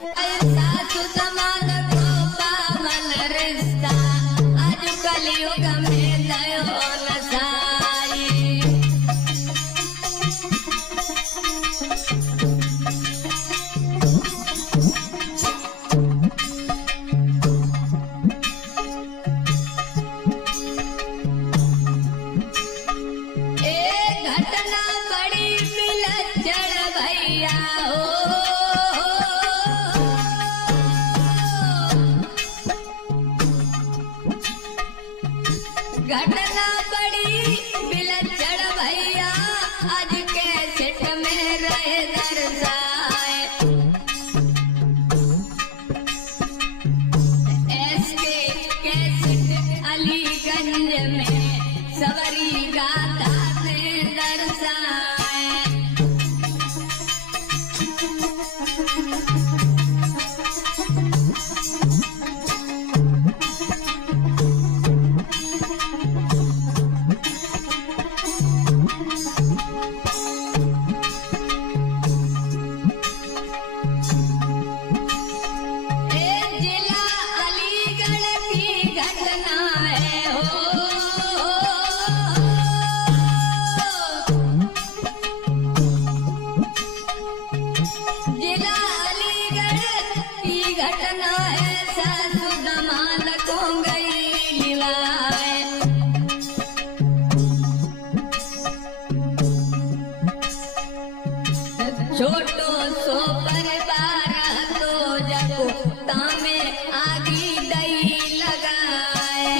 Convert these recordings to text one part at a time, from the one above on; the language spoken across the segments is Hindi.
सासु समान को पावन रिश्ता आज कलयुग में दयो न साई। एक घटना बड़ी विलक्षण भैया हो, घटना बड़ी विलक्षण भैया आज कैसेट में रहे दर्शाए। एसके कैसेट अलीगंज में सवरी गाथा ने दर्शाए। जिला अलीगढ़ की घटना है हो, जिला अलीगढ़ की घटना है। सासु दमाद को गई लिवाए। छोटो सो परिवार तो जगो तामे आगी दई लगाए।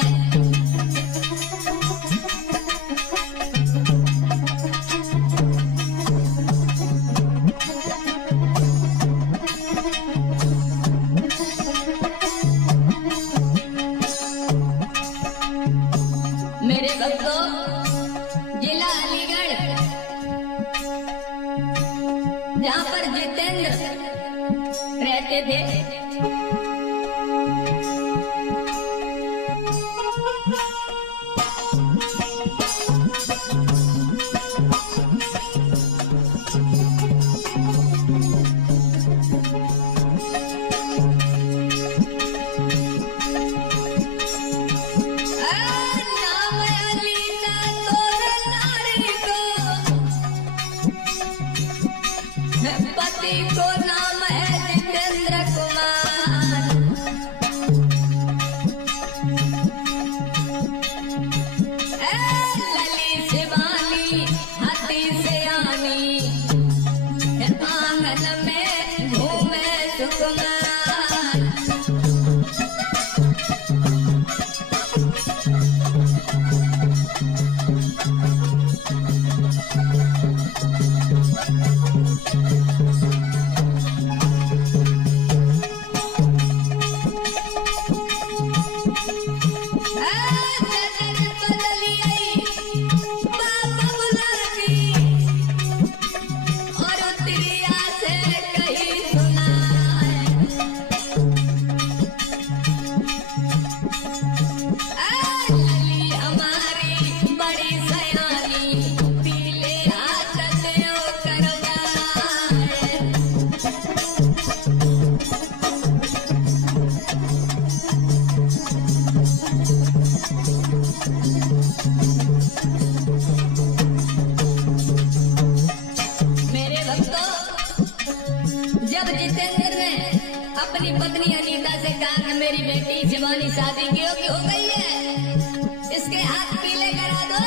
मेरे भक्तों, जिला अलीगढ़ जहाँ पर जितेंद्र रहते थे, नाम अलीना तोर नारी को, पति को नाम है जितेंद्र कुमार। लली शिवानी हती से आनी, आंगन में घूमे सुकुमार। जब जितेंद्र ने अपनी पत्नी अनीता से कहा कि मेरी बेटी शिवानी शादी की हो गई है, इसके हाथ पीले करा दो।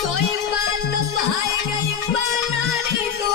कोई बात भाई गई नारी को,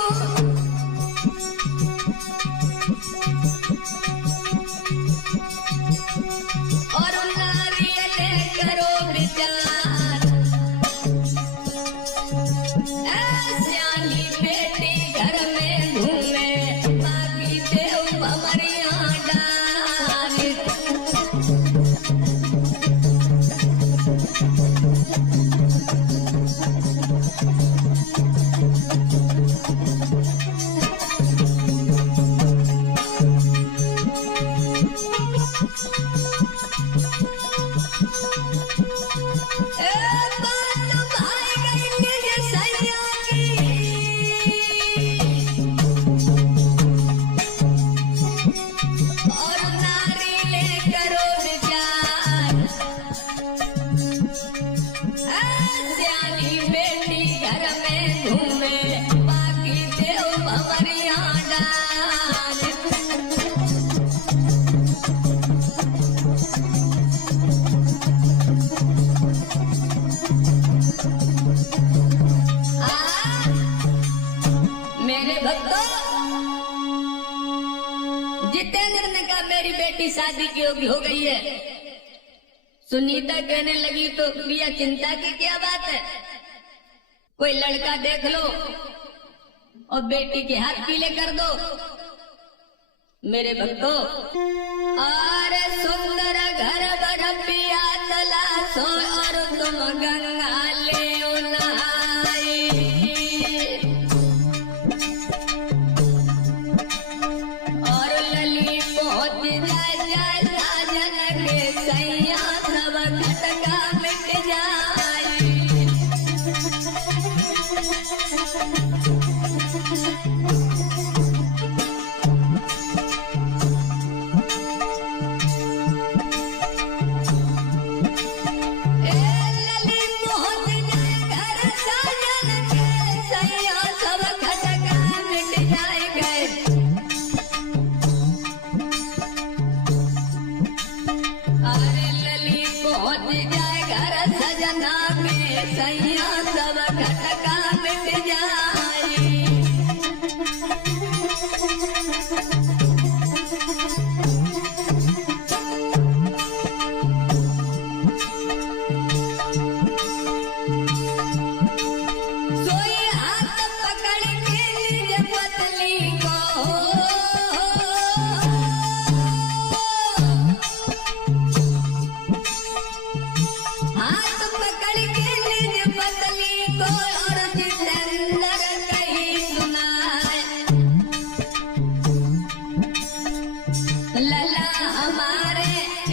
जितेंद्र ने कहा मेरी बेटी शादी की होगी, हो गई है। सुनीता कहने लगी तो भैया चिंता की क्या बात है, कोई लड़का देख लो और बेटी के हाथ पीले कर दो। मेरे भक्तों, अरे सुंदर घर बड़ पिया तलाशो और तुम गंगा ले नहाई। और लली पहुंच जाए साजन के सैया सब खटका मिट जाए। सैया सब खटका मिट जाए। सोई हाथ पकड़ के निज पतली को, हाथ पकड़ के पतली को और जितेंद्र कही सुनाए। लला हमारे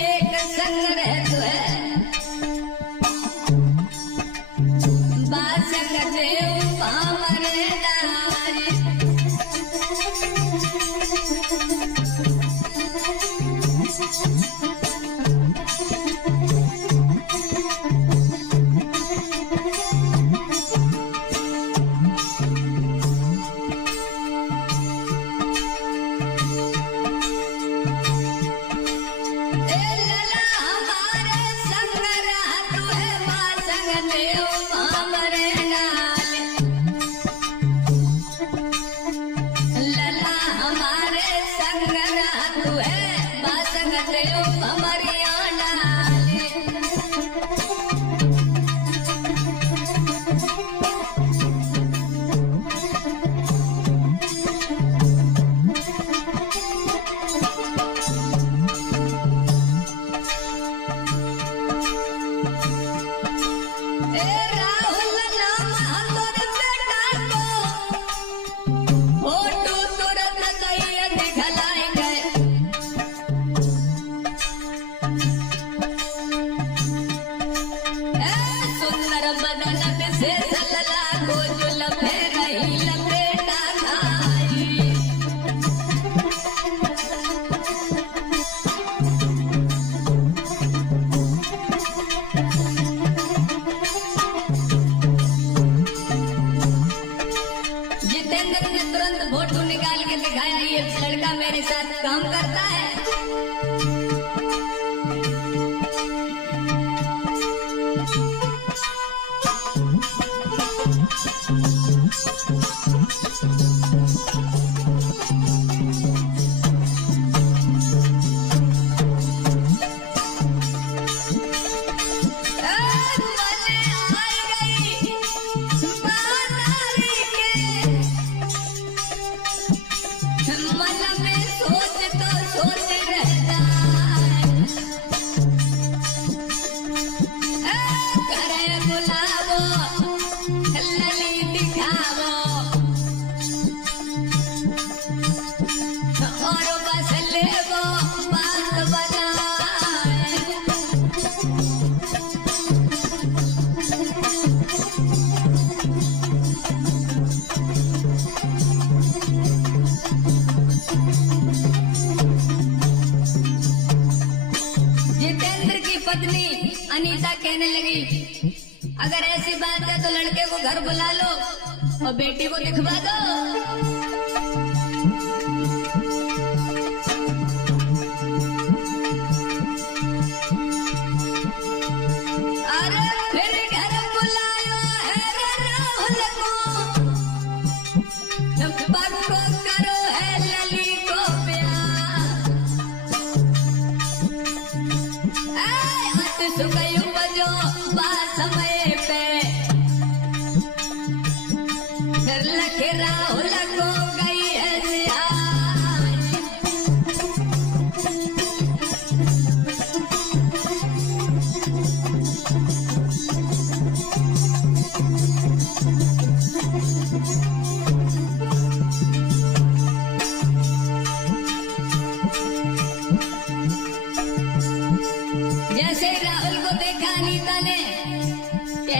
एक संग रहते है, बासंग देव पामरे नारी। फोटो निकाल के दिखाया, ये लड़का मेरे साथ काम करता है। पत्नी अनीता कहने लगी, अगर ऐसी बात है तो लड़के को घर बुला लो और बेटी को दिखवा दो। अरे फिर घर बुलायो है राहुल को, पक्को करो है लली को प्यार।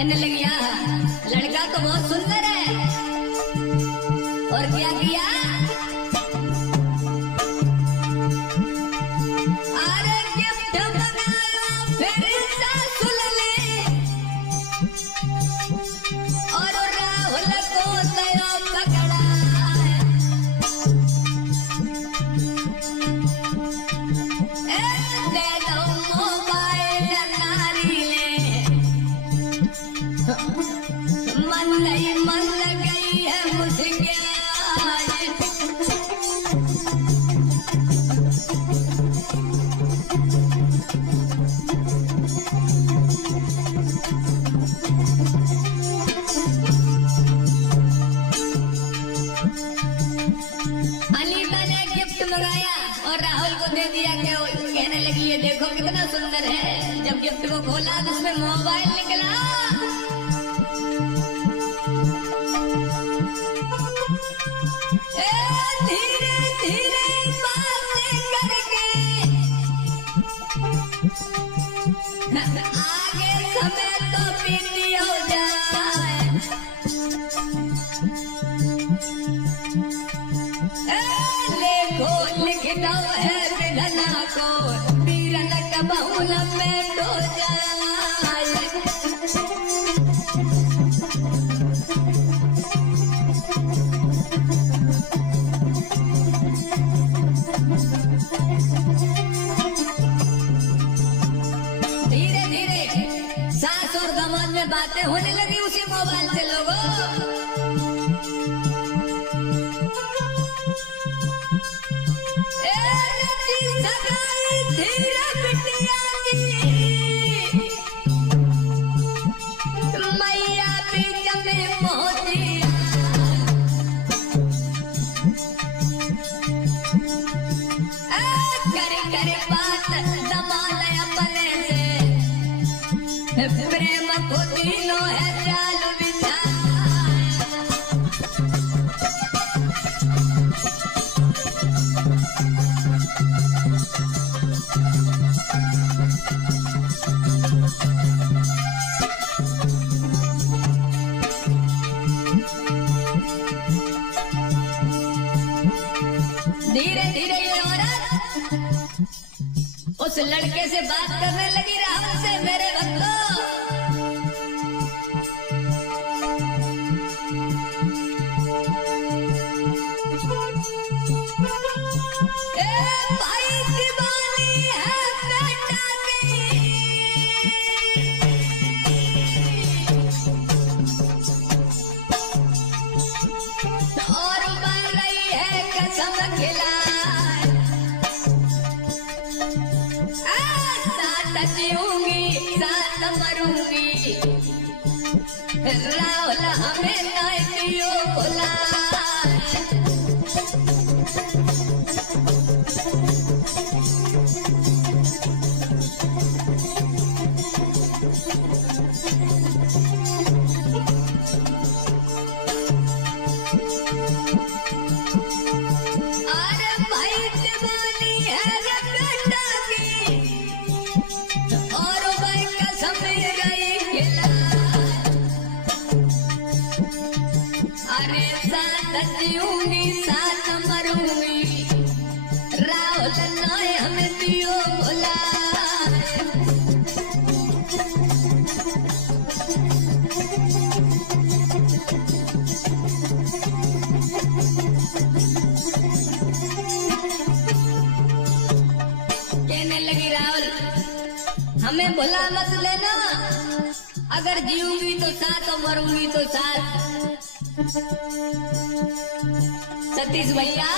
कहने लगी लड़का तो बहुत सुंदर है। और क्या किया, अरे गिफ्ट मंगाया फिर सासुल ले, और राहुल को दया पकड़ा है। दे दो मोबाइल नारी ले, मन नहीं मन लग गई है मुझे और राहुल को दे दिया। क्या कहने लगी ये देखो कितना सुंदर है। जब गिफ्ट को खोला तो उसमें मोबाइल निकला। धीरे धीरे बातें करके आगे समय तो बीती हो जाए। लिख दो है विधना को, वीरन का बहुल में तो जाए। धीरे धीरे सास और दामाद में बातें होने लगी उसी मोबाइल से। लोगों धीरे बिटिया की मैया बीच में पहुंची। करे बात दमाल अपने से, प्रेम को तीनों है चाल बिछा। धीरे धीरे ये औरत उस लड़के से बात करने लगी, राहुल से। मेरे भक्तों, भाई की बानी है बेटा की, और बन रही है कसम खिलाए। साथ जीऊंगी साथ मरूंगी, राहुल हमें नाइटियो बुलाए। अरे साथ जीऊंगी साथ मरूंगी, राहुल नाय हमें दियो भुला। कहने लगी राहुल हमें भुला मत लेना, अगर जीऊंगी तो साथ और मरूंगी तो साथ। सतीश भैया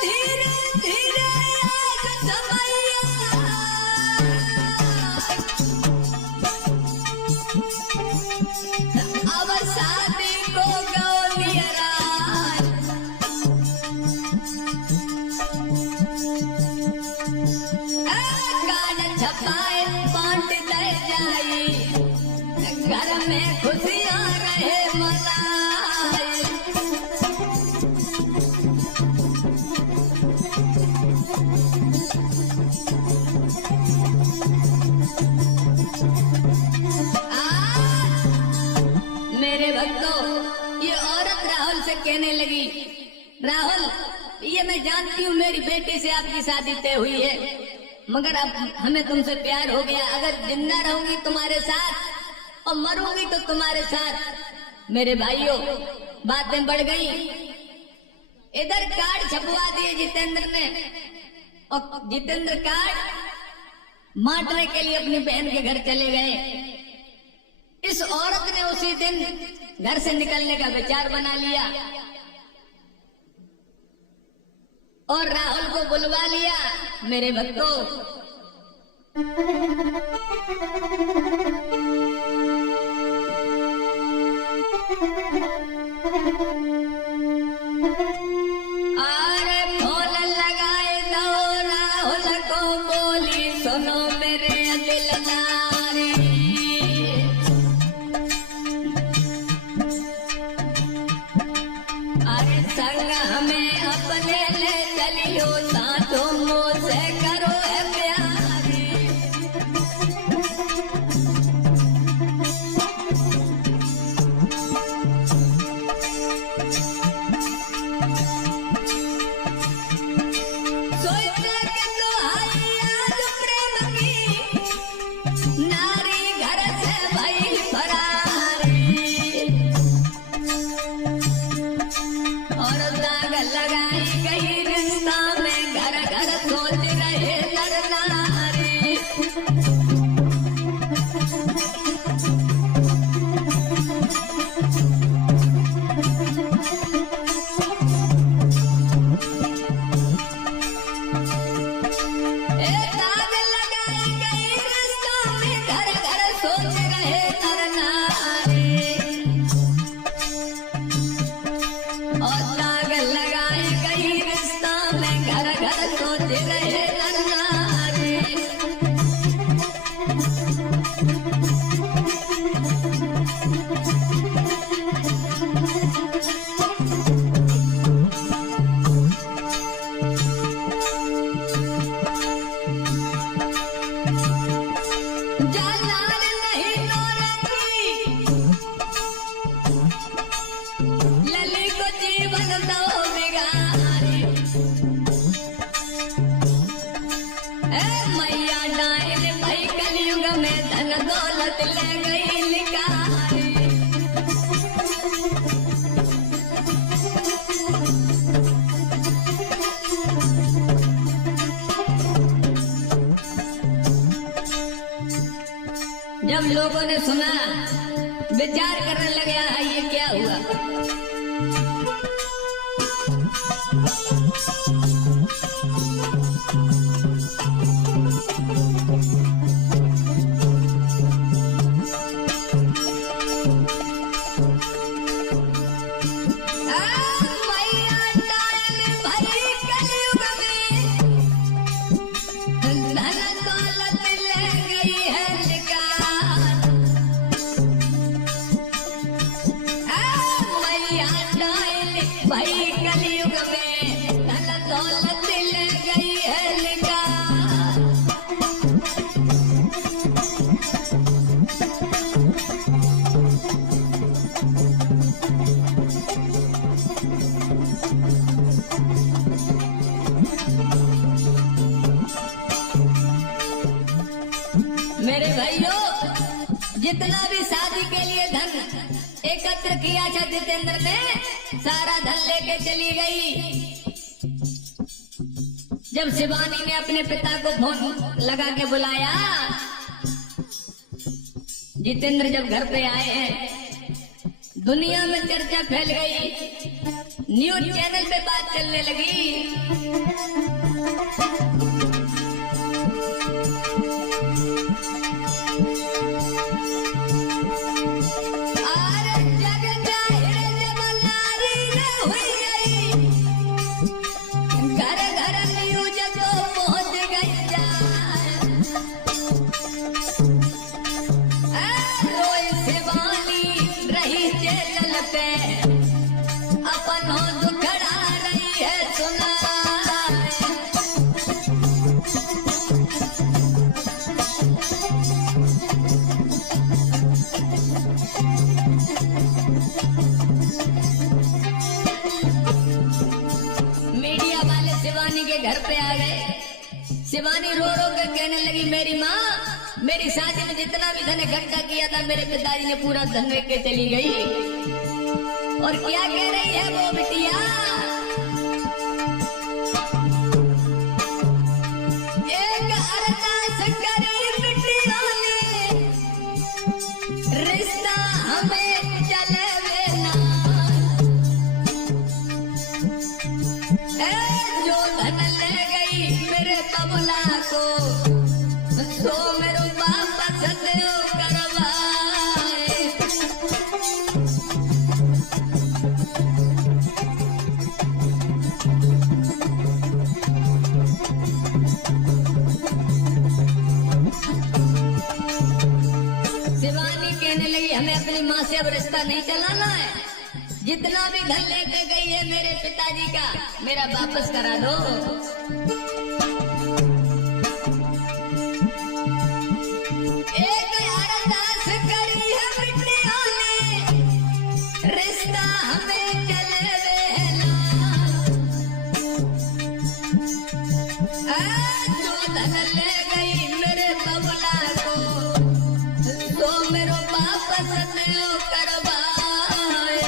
धीरे धीरे समैया, अब शादी को गौलियरा, कान छपाए बांट दे जाई। कहने लगी, राहुल ये मैं जानती हूँ मेरी बेटी से आपकी शादी तय हुई है, मगर अब हमें तुमसे प्यार हो गया। अगर जिंदा रहूंगी तुम्हारे साथ और मरूंगी तो तुम्हारे साथ। मेरे भाइयों, बातें बढ़ गई। इधर कार्ड छपवा दिए जितेंद्र ने, और जितेंद्र कार्ड बांटने के लिए अपनी बहन के घर चले गए। इस औरत ने उसी दिन घर से निकलने का विचार बना लिया और राहुल को बुलवा लिया। मेरे भक्तों, अरे फोन लगाए दो राहुल को, बोली सुनो मेरे दिलदारी। अरे संग हमें अपने ले चलियो, साथों मुझसे करो है प्यारी। सोचते कि दुहाई आज प्रेम की, नारी घर से भई फरारी। और दाग लगाई गई रिश्ता में, घर घर सोच रहे नर नारी। दाग लगाई गई रिश्ता में, घर घर सोच रहे नर नारी। और दाग लगाई गई रिश्ता में, घर घर सोच रहे नर नारी। जालान नहीं नौरंगी, लली को जीवन दो बिगारी। मैया डाइन भाई कलयुग में धन दौलत ले गई निकारी। जब लोगों ने सुना, विचार करने लगे, ये क्या हुआ। मैया डाइन भई कलयुग में धन दौलत ले गई है निकाल। मैया डाइन भई कलयुग में धन दौलत ले गई है निकाल। मेरे भाइयों, जितना भी शादी के लिए धन एकत्र किया था जितेंद्र ने, सारा धन लेके चली गई। जब शिवानी ने अपने पिता को फोन लगा के बुलाया, जितेंद्र जब घर पे आए हैं, दुनिया में चर्चा फैल गई, न्यूज चैनल पे बात चलने लगी। घर घर न्यूज तो पहुंच गई रोई शिवानी रही चैनल पे, अपनों दुखड़ा रही है सुना। शिवानी रो रो कर कहने लगी, मेरी माँ, मेरी शादी में जितना भी धन इकट्ठा किया था मेरे पिताजी ने पूरा धन लेके चली गई। और क्या कह रही है वो बिटिया, एक अरदास करी बिटिया ने, रिश्ता हमें चले वेना, जो धन ले गई मेरे बबुला को, सो मेरो वापस दो करवाए। शिवानी कहने लगी, हमें अपनी माँ से अब रिश्ता नहीं चलाना है, जितना भी धन लेके गई है मेरे पिताजी का, मेरा वापस करा दो। एक अरदास करी है बिटिया ने, रिश्ता हमें चले वेला, जो धन ले गई मेरे बबुला को, तो मेरो वापस दो करवाए।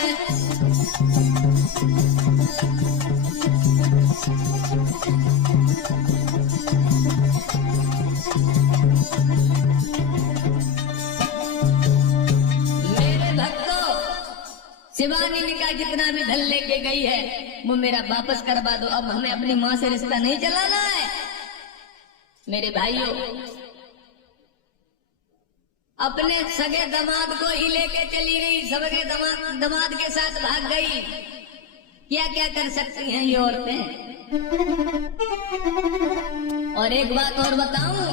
मेरे भक्तों, शिवानी ने कहा जितना भी धन लेके गई है वो मेरा वापस करवा दो, अब हमें अपनी माँ से रिश्ता नहीं चलाना है। मेरे भाइयों, अपने सगे दामाद को ही लेके चली गई, सगे दामाद के साथ भाग गई। क्या क्या कर सकती हैं ये औरतें। और एक बात और बताऊं,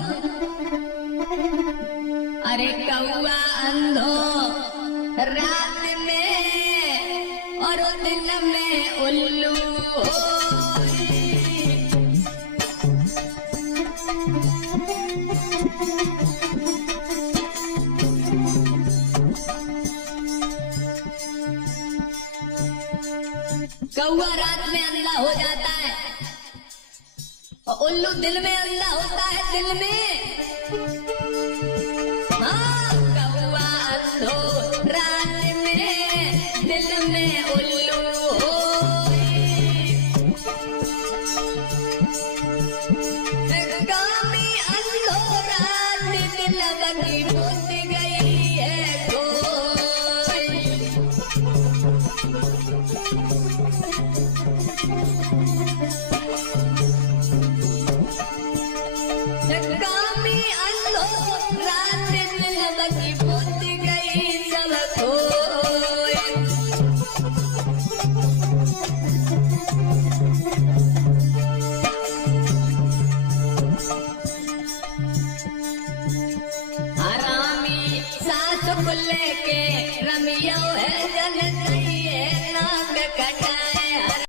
अरे कौआ अंधो रात में और दिन में उल्लू कौआ रात में अंधा हो जाता है और उल्लू दिन में अंधा होता है, दिन में। हाँ, कौआ अंधो रात में, दिन में उल्लू कामी अंधो रात दिन बगी बुझ गई है कोई। कामी अंधो रात दिन बगी बुझ गई सब कोई। हरामी सास को लेके रमियो है जन चाहिए नाक कटा।